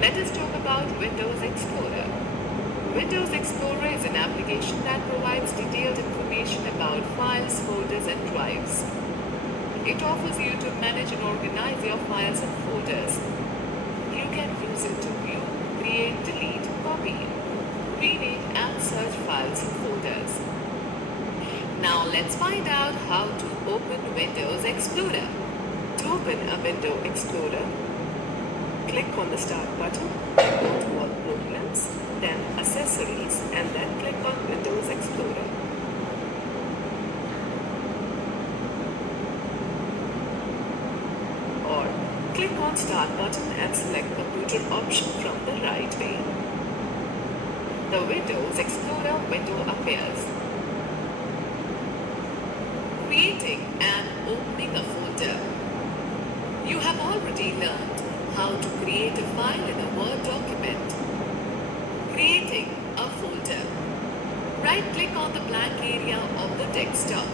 Let us talk about Windows Explorer. Windows Explorer is an application that provides detailed information about files, folders, and drives. It offers you to manage and organize your files and folders. You can use it to view, create, delete, copy, rename, and search files and folders. Now let's find out how to open Windows Explorer. To open a Windows Explorer, click on the Start button, then go to All Programs, then Accessories, and then click on Windows Explorer. Or click on Start button and select Computer option from the right pane. The Windows Explorer window appears. Creating and opening a folder. You have already learned how to create a file in a Word document. Creating a folder. Right-click on the blank area of the desktop.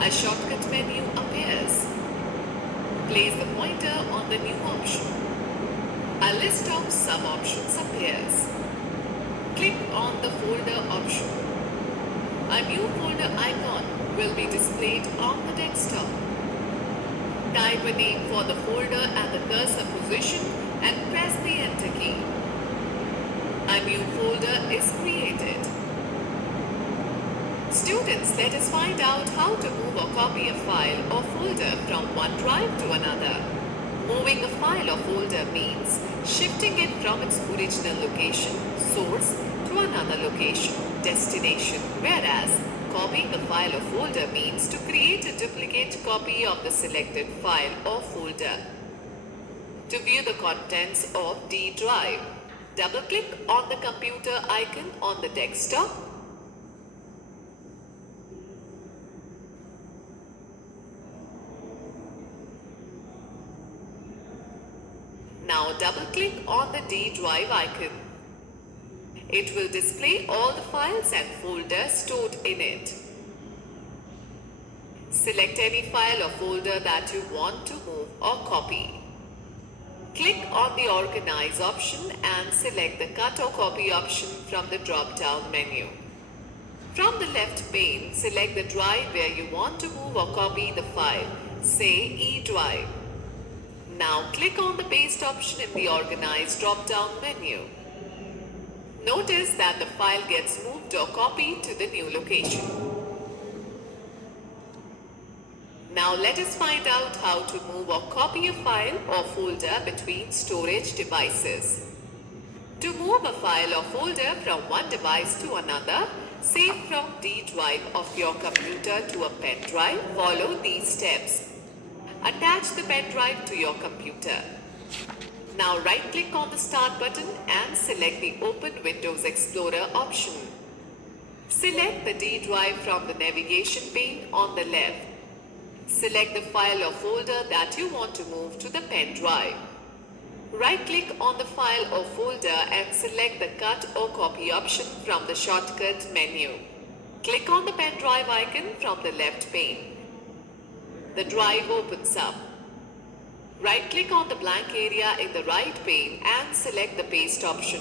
A shortcut menu appears. Place the pointer on the new option. A list of sub-options appears. Click on the folder option. A new folder icon will be displayed on the desktop. Type a name for the folder at the cursor position and press the Enter key. A new folder is created. Students, let us find out how to move or copy a file or folder from one drive to another. Moving a file or folder means shifting it from its original location, source, to another location, destination, whereas copying a file or folder means to create a duplicate copy of the selected file or folder. To view the contents of D drive, double-click on the computer icon on the desktop. Now double-click on the D drive icon. It will display all the files and folders stored in it. Select any file or folder that you want to move or copy. Click on the Organize option and select the Cut or Copy option from the drop-down menu. From the left pane, select the drive where you want to move or copy the file, say E drive. Now click on the Paste option in the Organize drop-down menu. Notice that the file gets moved or copied to the new location. Now let us find out how to move or copy a file or folder between storage devices. To move a file or folder from one device to another, say from D drive of your computer to a pen drive, follow these steps. Attach the pen drive to your computer. Now right-click on the Start button and select the Open Windows Explorer option. Select the D drive from the navigation pane on the left. Select the file or folder that you want to move to the pen drive. Right-click on the file or folder and select the Cut or Copy option from the shortcut menu. Click on the pen drive icon from the left pane. The drive opens up. Right-click on the blank area in the right pane and select the Paste option.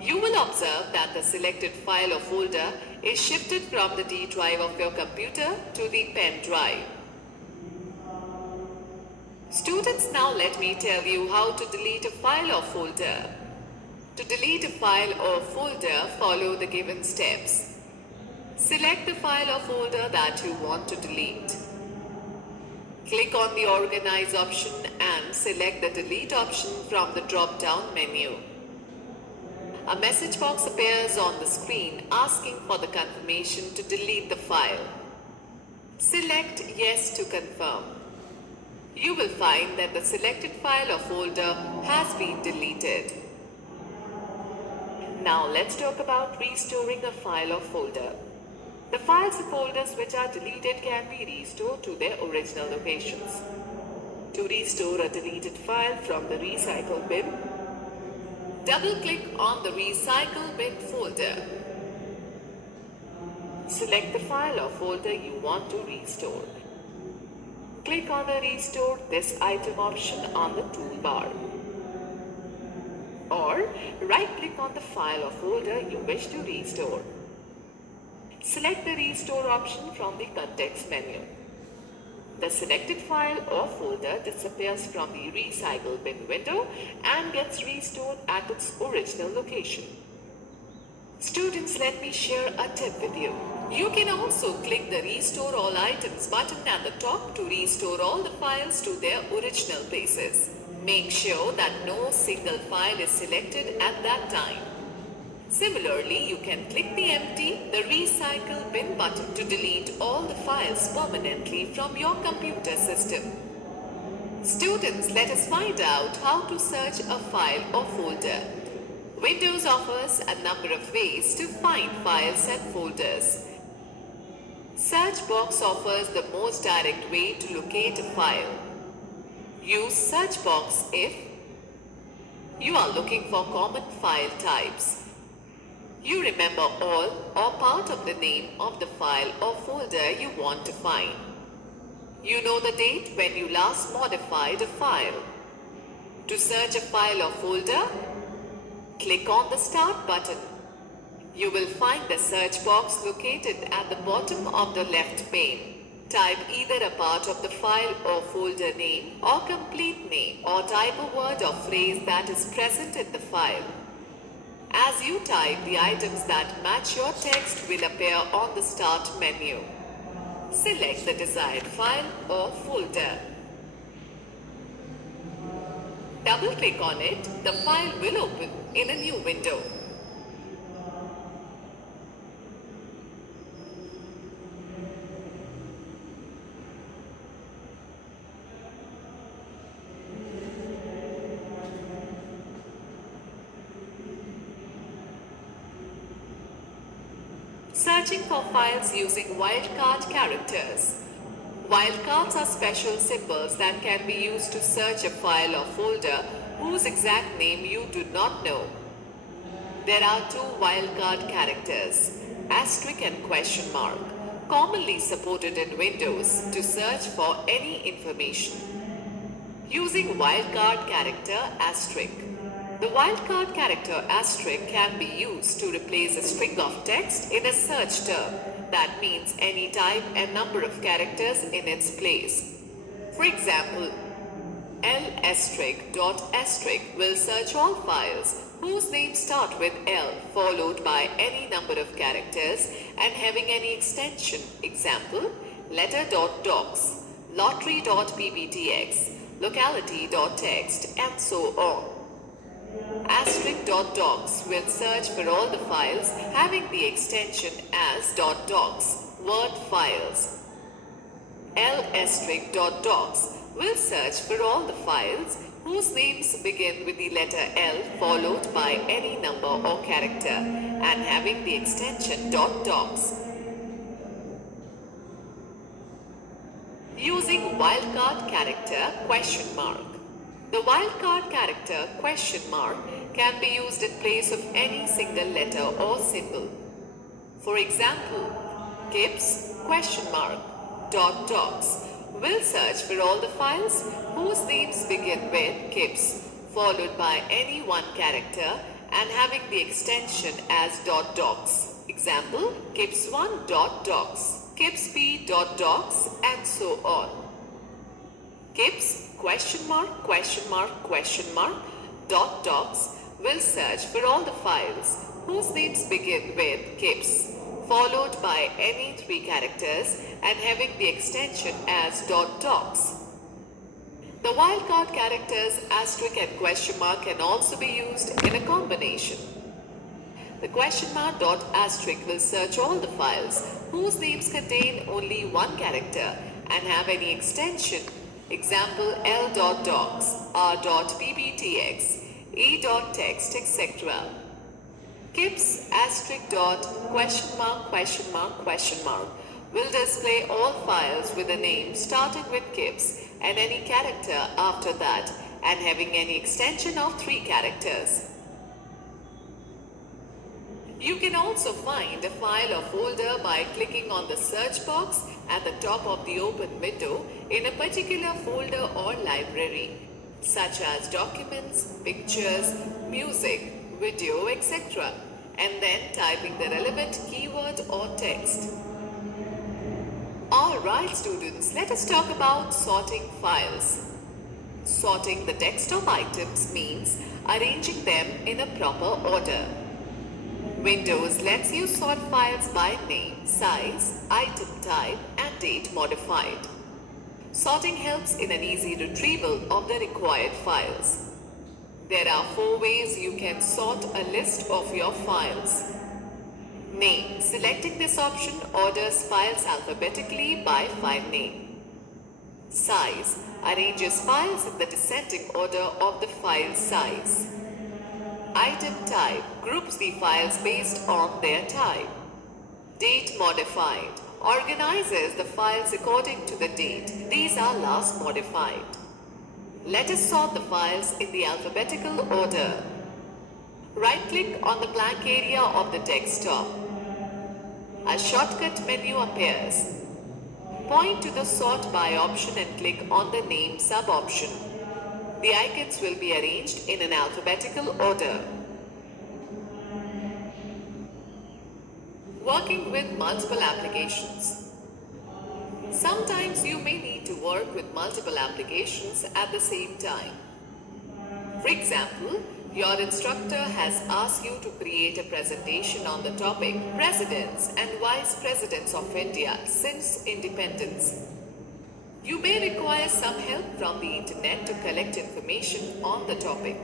You will observe that the selected file or folder is shifted from the D drive of your computer to the pen drive. Students, now let me tell you how to delete a file or folder. To delete a file or folder, follow the given steps. Select the file or folder that you want to delete. Click on the Organize option and select the Delete option from the drop-down menu. A message box appears on the screen asking for the confirmation to delete the file. Select Yes to confirm. You will find that the selected file or folder has been deleted. Now let's talk about restoring a file or folder. The files and folders which are deleted can be restored to their original locations. To restore a deleted file from the Recycle bin, double-click on the Recycle bin folder. Select the file or folder you want to restore. Click on the Restore this item option on the toolbar. or right-click on the file or folder you wish to restore. Select the Restore option from the context menu. The selected file or folder disappears from the Recycle bin window and gets restored at its original location. Students, let me share a tip with you. You can also click the Restore All Items button at the top to restore all the files to their original places. Make sure that no single file is selected at that time. Similarly, you can click the Recycle bin button to delete all the files permanently from your computer system. Students, let us find out how to search a file or folder. Windows offers a number of ways to find files and folders. Search box offers the most direct way to locate a file. Use search box if you are looking for common file types. You remember all or part of the name of the file or folder you want to find. You know the date when you last modified a file. To search a file or folder, click on the Start button. You will find the search box located at the bottom of the left pane. Type either a part of the file or folder name or complete name, or type a word or phrase that is present in the file. As you type, the items that match your text will appear on the Start menu. Select the desired file or folder. Double-click on it, the file will open in a new window. Searching for files using wildcard characters. Wildcards are special symbols that can be used to search a file or folder whose exact name you do not know. There are two wildcard characters, asterisk and question mark, commonly supported in Windows to search for any information. Using wildcard character asterisk. The wildcard character asterisk can be used to replace a string of text in a search term that means any type and number of characters in its place. For example, L dot will search all files whose names start with L followed by any number of characters and having any extension. Example, letter.docs, lottery.pptx, locality.txt, and so on. Asterisk.docs will search for all the files having the extension as .docs, Word files. L*.docs will search for all the files whose names begin with the letter L followed by any number or character and having the extension .docs. Using wildcard character question mark. The wildcard character question mark can be used in place of any single letter or symbol. For example, Gibbs question mark .docs will search for all the files whose names begin with Gibbs followed by any one character and having the extension as .docs. Example, Gibbs1.docs, Gibbsb.docs, and so on. Gibbs .docs will search for all the files whose names begin with Gibbs, followed by any three characters and having the extension as .docs. The wildcard characters asterisk and question mark can also be used in a combination. The question mark asterisk will search all the files whose names contain only one character and have any extension. Example, L.docs, R.pptx, E.text, etc. Gibbs question mark will display all files with a name starting with Gibbs and any character after that and having any extension of 3 characters. You can also find a file or folder by clicking on the search box at the top of the open window in a particular folder or library. such as documents, pictures, music, video, etc., and then typing the relevant keyword or text. Alright students, let us talk about sorting files. Sorting the desktop items means arranging them in a proper order. Windows lets you sort files by name, size, item type, and date modified. Sorting helps in an easy retrieval of the required files. There are 4 ways you can sort a list of your files. Name. Selecting this option orders files alphabetically by file name. Size. Arranges files in the descending order of the file size. Item type. Groups the files based on their type. Date modified. Organizes the files according to the date. These are last modified. Let us sort the files in the alphabetical order. Right-click on the blank area of the desktop. A shortcut menu appears. Point to the Sort By option and click on the Name sub-option. The icons will be arranged in an alphabetical order. Working with multiple applications. Sometimes you may need to work with multiple applications at the same time. For example, your instructor has asked you to create a presentation on the topic Presidents and Vice Presidents of India since Independence. You may require some help from the internet to collect information on the topic.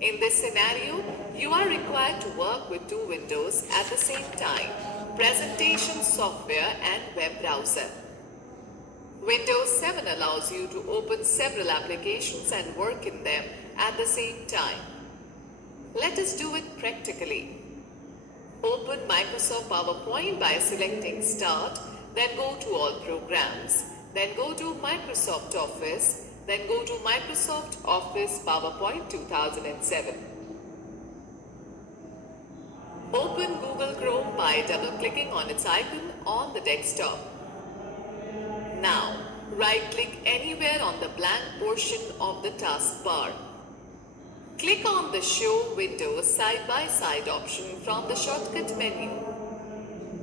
In this scenario, you are required to work with 2 windows at the same time: presentation software and web browser. Windows 7 allows you to open several applications and work in them at the same time. Let us do it practically. Open Microsoft PowerPoint by selecting Start, then go to All Programs, then go to Microsoft Office, then go to Microsoft Office PowerPoint 2007. Open Google Chrome by double-clicking on its icon on the desktop. Now, right-click anywhere on the blank portion of the taskbar. Click on the Show Windows Side-by-Side option from the shortcut menu.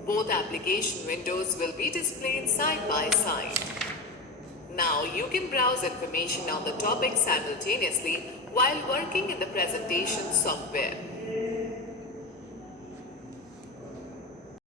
Both application windows will be displayed side by side. Now you can browse information on the topic simultaneously while working in the presentation software.